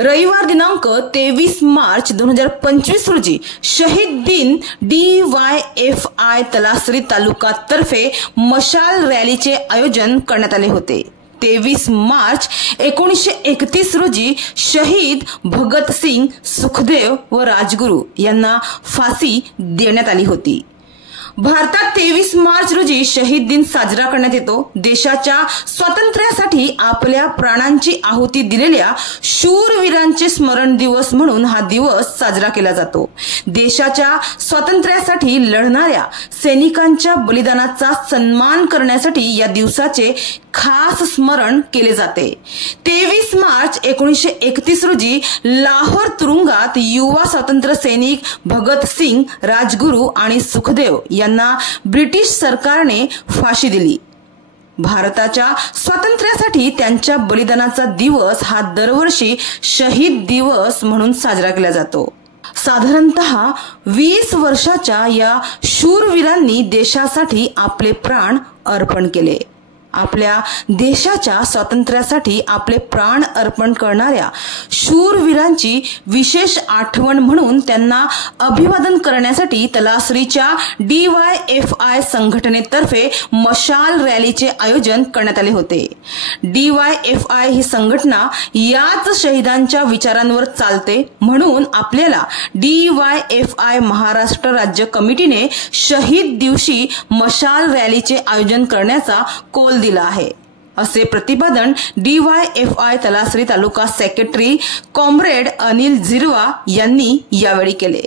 रविवार दिनांक 23 मार्च 2025 रोजी शहीद दिन DYFI तलासरी तालुका तर्फे मशाल रॅलीचे आयोजन करण्यात आले होते। 23 मार्च 1931 रोजी शहीद भगतसिंग, सुखदेव व राजगुरू यांना फाशी देण्यात आली होती। भारतात 23 मार्च रोजी शहीद दिन साजरा करण्यात येतो। देशाच्या स्वातंत्र्यासाठी आपल्या प्राणांची आहुती दिलेल्या शूरवीरांचे स्मरण दिवस म्हणून हा दिवस साजरा केला जातो। देशाच्या स्वातंत्र्यासाठी लढणाऱ्या सैनिकांच्या बलिदानाचा सन्मान करण्यासाठी या दिवसाचे खास स्मरण केले जाते। 23 मार्च 1931 रोजी लाहोर तुरुंगात युवा स्वातंत्र्य सैनिक भगतसिंग, राजगुरू आणि सुखदेव यांना ब्रिटिश सरकारने फाशी दिली। भारताच्या स्वातंत्र्यासाठी त्यांच्या बलिदानाचा दिवस हा दरवर्षी शहीद दिवस म्हणून साजरा केला जातो। साधारणतः 20 वर्षाच्या या शूरवीरांनी देशासाठी आपले प्राण अर्पण केले। आपल्या देशाच्या स्वातंत्र्यासाठी आपले प्राण अर्पण करणाऱ्या शूरवीरांची विशेष आठवण म्हणून त्यांना अभिवादन करण्यासाठी तलासरीच्या DYFI संघटनेतर्फे मशाल रॅलीचे आयोजन करण्यात आले होते। DYFI ही संघटना याच शहीदांच्या विचारांवर चालते, म्हणून आपल्याला DYFI महाराष्ट्र राज्य कमिटीने शहीद दिवशी मशाल रॅलीचे आयोजन करण्याचा कौल दिला आहे, असे प्रतिपादन DYFI Talasari taluka secretary comrade Anil Zirwa यांनी यावेळी केले।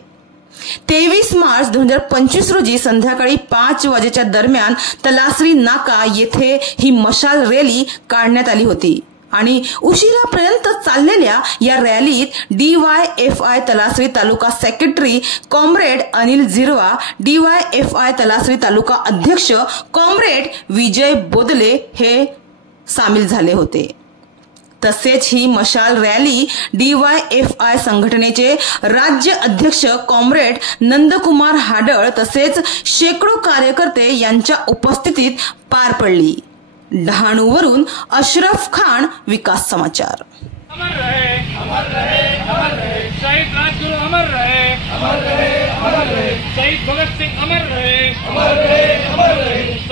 23 मार्च 2025 रोजी संध्याकाळी 5 वाजेच्या दरम्यान तलासरी नाका येथे ही मशाल रॅली काढण्यात आली होती आणि उशिरापर्यंत चाललेल्या या रॅलीत DYFI Talasari taluka secretary comrade Anil Zirwa, DYFI Talasari taluka अध्यक्ष कॉम्रेड विजय बोदले हे सामील झाले होते। तसेच ही मशाल रॅली DYFI संघटनेचे राज्य अध्यक्ष कॉम्रेड नंदकुमार हाडळ तसेच शेकडो कार्यकर्ते यांच्या उपस्थितीत पार पडली। डहाणूवरून अशरफ खान, विकास समाचार। अमर रहे, अमर रहे, अमर रहे, शहीद राजगुरु अमर रहे, अमर रहे, अमर रहे, शहीद भगत सिंह अमर रहे, अमर रहे, अमर रहे।